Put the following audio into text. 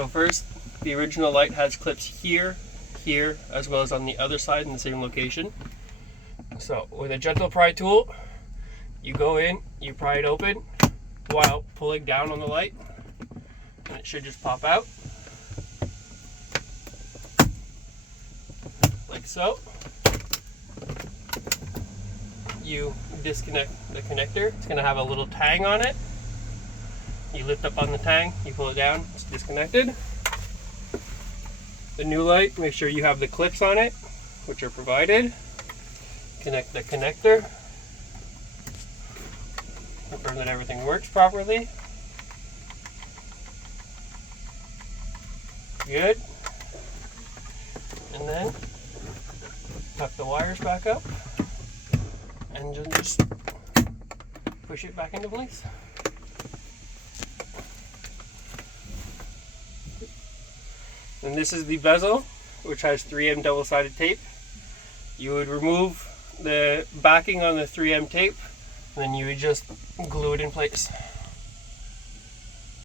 So first, the original light has clips here, here, as well as on the other side in the same location. So with a gentle pry tool, you go in, you pry it open while pulling down on the light, and it should just pop out. Like so. You disconnect the connector. It's going to have a little tang on it. You lift up on the tang, you pull it down, it's disconnected. The new light, make sure you have the clips on it, which are provided. Connect the connector. Confirm that everything works properly. Good. And then tuck the wires back up and just push it back into place. And this is the bezel, which has 3M double-sided tape. You would remove the backing on the 3M tape, and then you would just glue it in place.